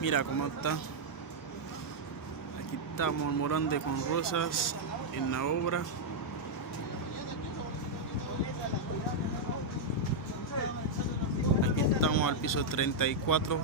Mira cómo está. Aquí estamos Morante con Rosas en la obra. Aquí estamos al piso 34.